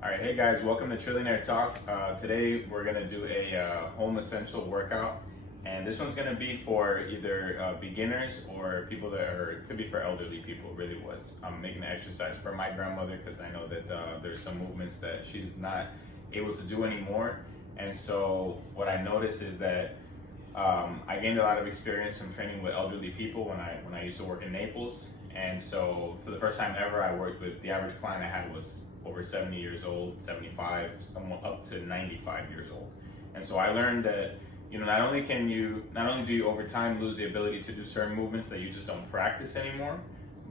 All right, hey guys, welcome to Trillionaire Talk. Today we're gonna do a home essential workout, and this one's gonna be for either beginners or people that are, it could be for elderly people. Really was. I'm making an exercise for my grandmother because I know that there's some movements that she's not able to do anymore. And so what I noticed is that I gained a lot of experience from training with elderly people when I used to work in Naples. And so for the first time ever, I worked with, the average client I had was over 70 years old, 75, somewhat up to 95 years old. And so I learned that, not only do you over time lose the ability to do certain movements that you just don't practice anymore,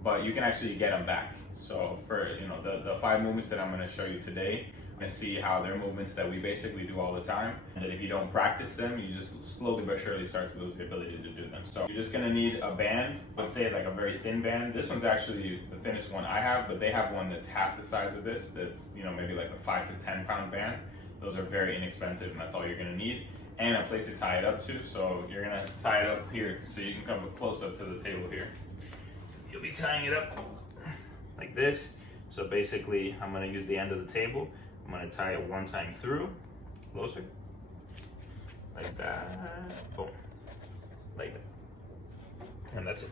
but you can actually get them back. So for, the 5 movements that I'm gonna show you today, and see how they're movements that we basically do all the time, and that if you don't practice them, you just slowly but surely start to lose the ability to do them. So you're just gonna need a band, let's say like a very thin band. This one's actually the thinnest one I have, but they have one that's half the size of this, that's maybe like a 5 to 10 pound band. Those are very inexpensive, and that's all you're gonna need. And a place to tie it up to. So you're gonna tie it up here, so you can come close up to the table here. You'll be tying it up like this. So basically, I'm gonna use the end of the table. I'm gonna tie it one time through, closer, like that, boom, like that, and that's it.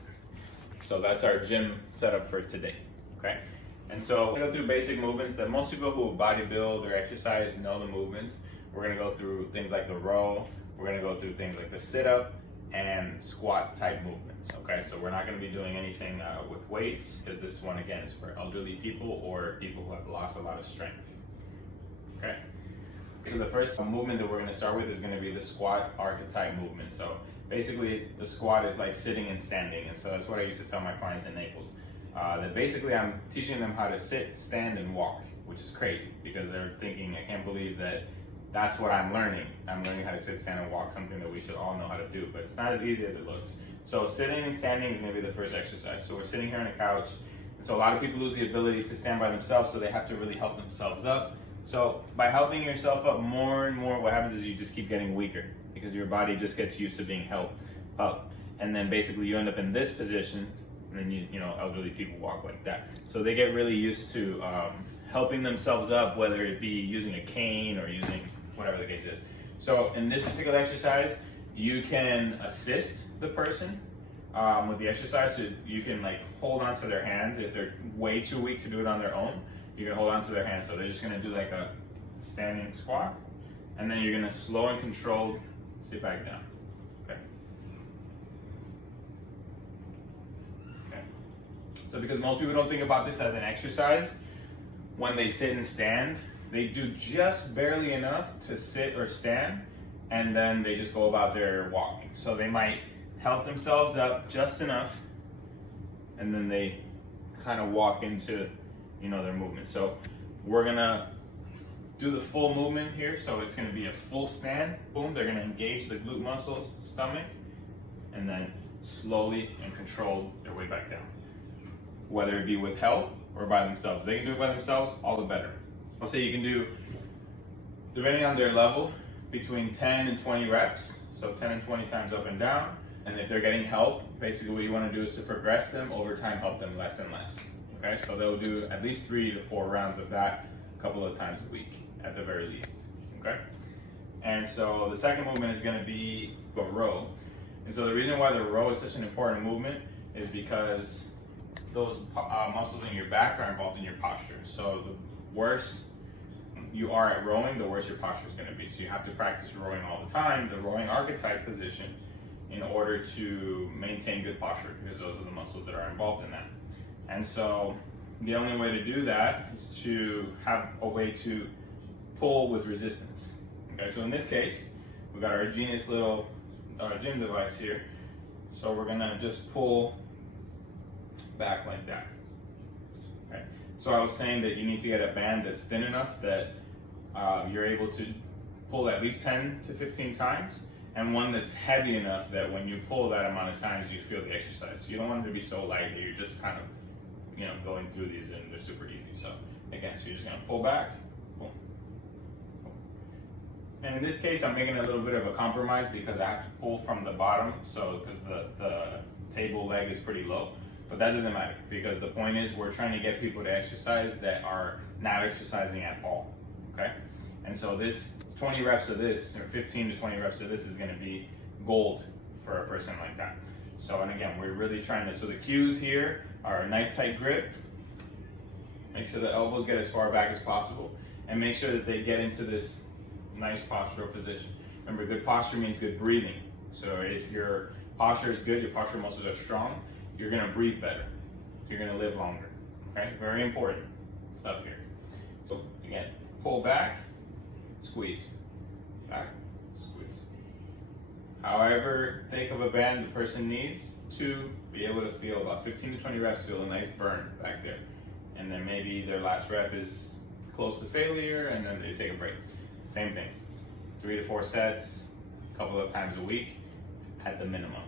So that's our gym setup for today, okay? And so we're gonna go through basic movements that most people who bodybuild or exercise know the movements. We're gonna go through things like the row, we're gonna go through things like the sit-up and squat type movements, okay? So we're not gonna be doing anything with weights, because this one, again, is for elderly people or people who have lost a lot of strength. Okay, so the first movement that we're going to start with is going to be the squat archetype movement. So basically the squat is like sitting and standing, and so that's what I used to tell my clients in Naples. That basically I'm teaching them how to sit, stand, and walk, which is crazy because they're thinking, I can't believe that that's what I'm learning. I'm learning how to sit, stand, and walk, something that we should all know how to do, but it's not as easy as it looks. So sitting and standing is going to be the first exercise. So we're sitting here on a couch, and so a lot of people lose the ability to stand by themselves, so they have to really help themselves up. So by helping yourself up more and more, what happens is you just keep getting weaker because your body just gets used to being held up. And then basically you end up in this position, and then elderly people walk like that. So they get really used to helping themselves up, whether it be using a cane or using whatever the case is. So in this particular exercise, you can assist the person with the exercise. So you can like hold onto their hands if they're way too weak to do it on their own. You're gonna hold on to their hands, so they're just gonna do like a standing squat, and then you're gonna slow and controlled sit back down. Okay. Okay. So because most people don't think about this as an exercise, when they sit and stand, they do just barely enough to sit or stand, and then they just go about their walking. So they might help themselves up just enough, and then they kind of walk into their movement. So we're gonna do the full movement here. So it's gonna be a full stand. Boom, they're gonna engage the glute muscles, stomach, and then slowly and controlled their way back down. Whether it be with help or by themselves. They can do it by themselves, all the better. I'll say you can do, depending on their level, between 10 and 20 reps. So 10 and 20 times up and down. And if they're getting help, basically what you wanna do is to progress them over time, help them less and less. Okay, so they'll do at least 3 to 4 rounds of that a couple of times a week, at the very least. Okay, and so the second movement is going to be a row. And so the reason why the row is such an important movement is because those muscles in your back are involved in your posture. So the worse you are at rowing, the worse your posture is going to be. So you have to practice rowing all the time, the rowing archetype position, in order to maintain good posture, because those are the muscles that are involved in that. And so the only way to do that is to have a way to pull with resistance. Okay, so in this case, we've got our genius little gym device here. So we're gonna just pull back like that. Okay, so I was saying that you need to get a band that's thin enough that you're able to pull at least 10 to 15 times, and one that's heavy enough that when you pull that amount of times, you feel the exercise. You don't want it to be so light that you're just kind of going through these and they're super easy. So again, so you're just gonna pull back, boom, boom. And in this case, I'm making a little bit of a compromise because I have to pull from the bottom, so because the table leg is pretty low. But that doesn't matter, because the point is we're trying to get people to exercise that are not exercising at all, okay? And so this 20 reps of this, or 15 to 20 reps of this is gonna be gold for a person like that. So, and again, we're really trying to, so the cues here are a nice tight grip, make sure the elbows get as far back as possible, and make sure that they get into this nice postural position. Remember, good posture means good breathing. So if your posture is good, your postural muscles are strong, you're gonna breathe better. You're gonna live longer, okay? Very important stuff here. So again, pull back, squeeze, back, squeeze. However thick of a band the person needs to be able to feel about 15 to 20 reps, feel a nice burn back there. And then maybe their last rep is close to failure, and then they take a break. Same thing, 3 to 4 sets, a couple of times a week at the minimum,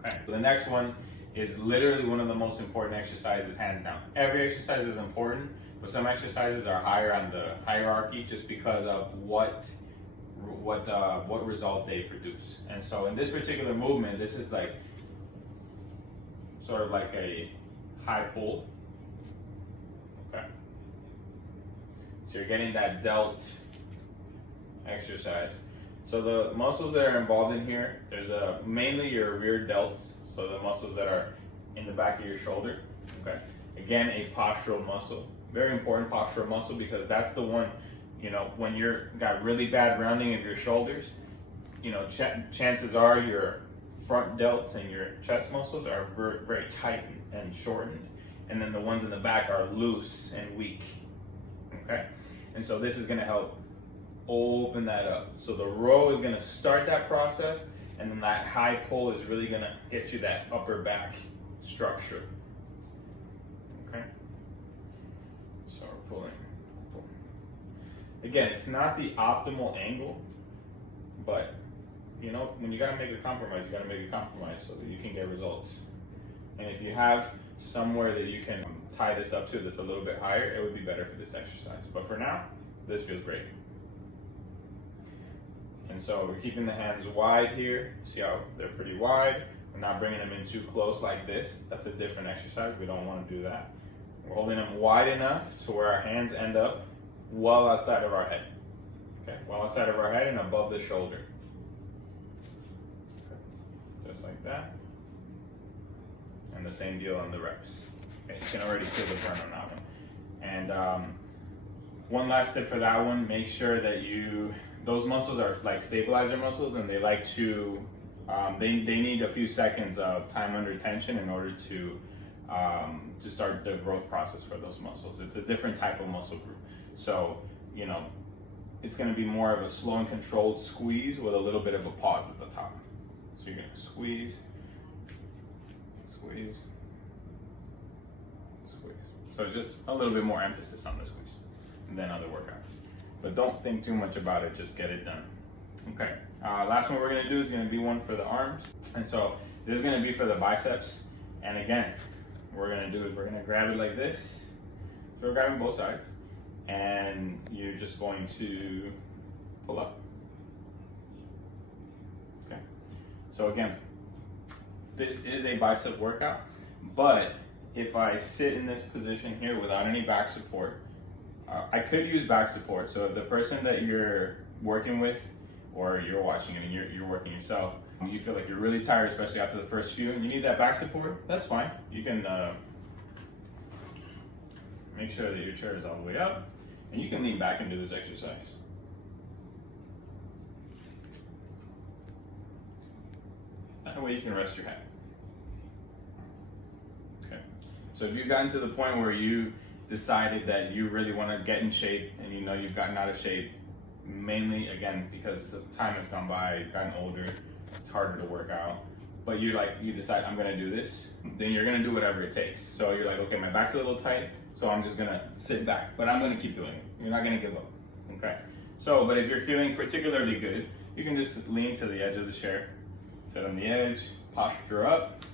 okay? So the next one is literally one of the most important exercises, hands down. Every exercise is important, but some exercises are higher on the hierarchy just because of what result they produce. And so in this particular movement, this is like sort of like a high pull, okay? So you're getting that delt exercise. So the muscles that are involved in here, there's mainly your rear delts, so the muscles that are in the back of your shoulder, okay? Again, a postural muscle, very important postural muscle, because that's the one, you know, when you're got really bad rounding of your shoulders, you know, chances are your front delts and your chest muscles are very, very tight and shortened, and then the ones in the back are loose and weak, okay? And so this is gonna help open that up. So the row is gonna start that process, and then that high pull is really gonna get you that upper back structure, okay? So we're pulling. Again, it's not the optimal angle, but you know, when you gotta make a compromise, you gotta make a compromise so that you can get results. And if you have somewhere that you can tie this up to that's a little bit higher, it would be better for this exercise. But for now, this feels great. And so we're keeping the hands wide here. See how they're pretty wide? We're not bringing them in too close like this. That's a different exercise. We don't want to do that. We're holding them wide enough to where our hands end up well outside of our head. Okay, well outside of our head and above the shoulder. Okay. Just like that. And the same deal on the reps. Okay, you can already feel the burn on that one. And one last tip for that one, make sure that those muscles are like stabilizer muscles, and they like to, they need a few seconds of time under tension in order to start the growth process for those muscles. It's a different type of muscle group. So, you know, it's gonna be more of a slow and controlled squeeze with a little bit of a pause at the top. So you're gonna squeeze, squeeze, squeeze. So just a little bit more emphasis on the squeeze than other workouts. But don't think too much about it, just get it done. Okay, last one we're gonna do is gonna be one for the arms. And so this is gonna be for the biceps. And again, what we're gonna do is we're gonna grab it like this. So we're grabbing both sides. And you're just going to pull up. Okay, so again, this is a bicep workout, but if I sit in this position here without any back support, I could use back support. So if the person that you're working with, or you're watching it and you're working yourself, you feel like you're really tired, especially after the first few, and you need that back support, that's fine. You can make sure that your chair is all the way up, and you can lean back and do this exercise. That way you can rest your head. Okay. So if you've gotten to the point where you decided that you really want to get in shape, and you know you've gotten out of shape, mainly again because time has gone by, you've gotten older, it's harder to work out, but you decide I'm gonna do this, then you're gonna do whatever it takes. So you're like, okay, my back's a little tight, so I'm just gonna sit back, but I'm gonna keep doing it. You're not gonna give up, okay? So, but if you're feeling particularly good, you can just lean to the edge of the chair, sit on the edge, posture up,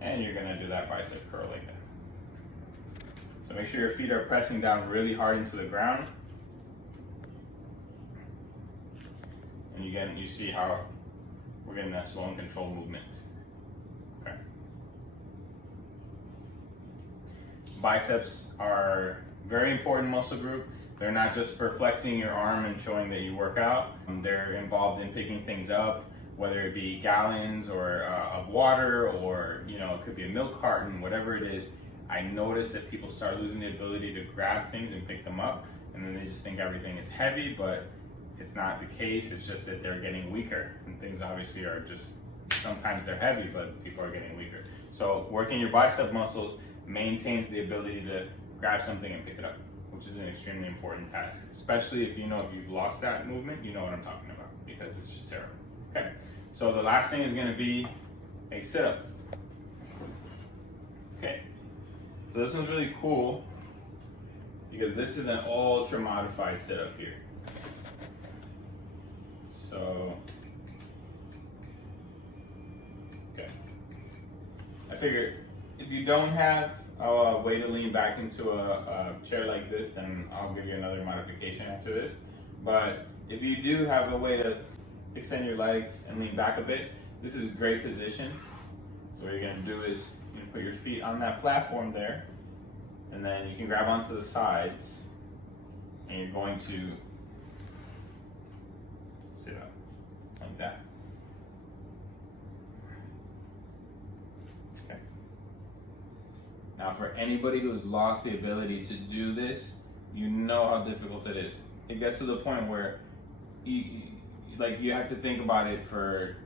and you're gonna do that bicep curl like that. So make sure your feet are pressing down really hard into the ground. And again, you see how we're getting that slow and controlled movement. Okay. Biceps are Very important muscle group. They're not just for flexing your arm and showing that you work out. They're involved in picking things up, whether it be gallons or of water, or it could be a milk carton, whatever it is. I noticed that people start losing the ability to grab things and pick them up, and then they just think everything is heavy, but it's not the case. It's just that they're getting weaker, and things obviously are just, sometimes they're heavy, but people are getting weaker. So working your bicep muscles maintains the ability to grab something and pick it up, which is an extremely important task, especially if you've lost that movement, you know what I'm talking about, because it's just terrible. Okay, so the last thing is going to be a sit-up. Okay, so this one's really cool because this is an ultra modified sit-up here. So, okay, I figured if you don't have a way to lean back into a chair like this, then I'll give you another modification after this. But if you do have a way to extend your legs and lean back a bit, this is a great position. So what you're going to do is put your feet on that platform there, and then you can grab onto the sides, and you're going to sit up like that. Okay. Now for anybody who's lost the ability to do this, you know how difficult it is. It gets to the point where you have to think about it for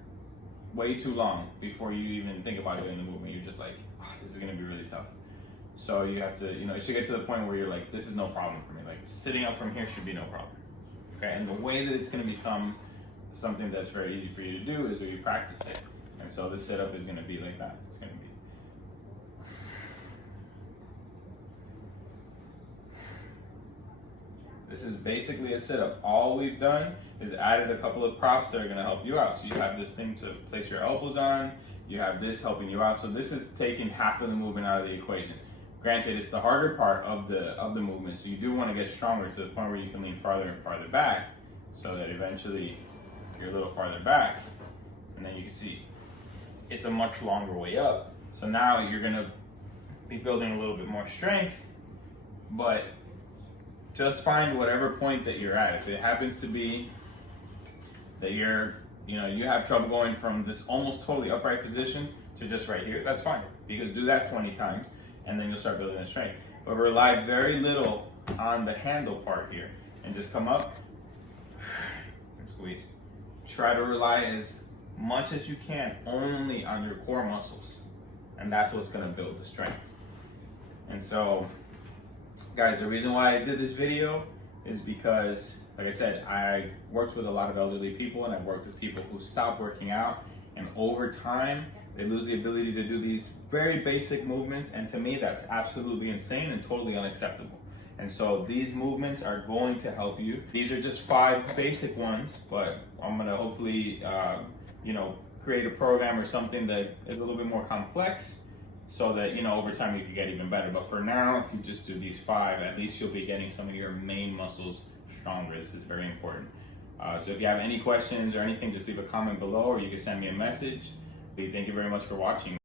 way too long before you even think about doing the movement. You're just like, oh, this is gonna be really tough. So you have to, it should get to the point where you're like, this is no problem for me. Like sitting up from here should be no problem. Okay, and the way that it's gonna become something that's very easy for you to do is when you practice it. And so the sit-up is gonna be like that. It's gonna be. This is basically a sit-up. All we've done is added a couple of props that are gonna help you out. So you have this thing to place your elbows on, you have this helping you out. So this is taking half of the movement out of the equation. Granted, it's the harder part of the movement, so you do wanna get stronger to the point where you can lean farther and farther back, so that eventually you're a little farther back, and then you can see it's a much longer way up. So now you're gonna be building a little bit more strength, but just find whatever point that you're at. If it happens to be that you have trouble going from this almost totally upright position to just right here, that's fine, because do that 20 times and then you'll start building the strength. But rely very little on the handle part here, and just come up and squeeze. Try to rely as much as you can only on your core muscles, and that's what's going to build the strength. And so guys, the reason why I did this video is because, like I said, I've worked with a lot of elderly people, and I've worked with people who stop working out, and over time they lose the ability to do these very basic movements, and to me that's absolutely insane and totally unacceptable. And so these movements are going to help you. These are just 5 basic ones, but I'm gonna hopefully create a program or something that is a little bit more complex, so that over time you can get even better. But for now, if you just do these 5, at least you'll be getting some of your main muscles stronger. This is very important. So if you have any questions or anything, just leave a comment below, or you can send me a message. Thank you very much for watching.